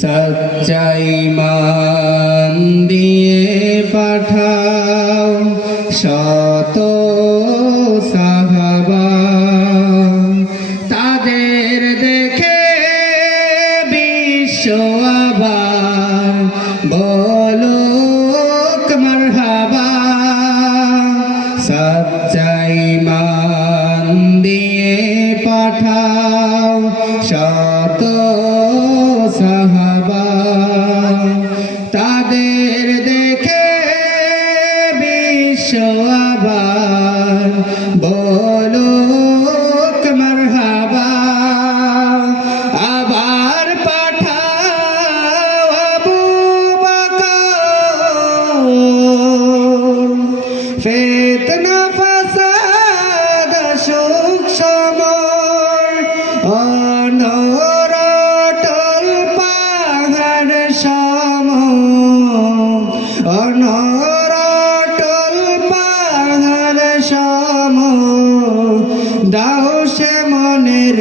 সচ্চাই মান দিয়ে পাঠাও শত সাহাবা, তাদের দেখে বিশ্ব আবার বলুক মারহাবা। সচ্চাই মান দিয়ে পাঠাও শত সাহাবা, তাদের দেখে বিশ্ব আবার বলুক মারহাবা। আবার পাঠাও আবু বকর, ফিতনা ফাসাদ সুখ সময় অনরটল পাহাড় সম, অনরটল পাহাড় সম, দাও সে মনের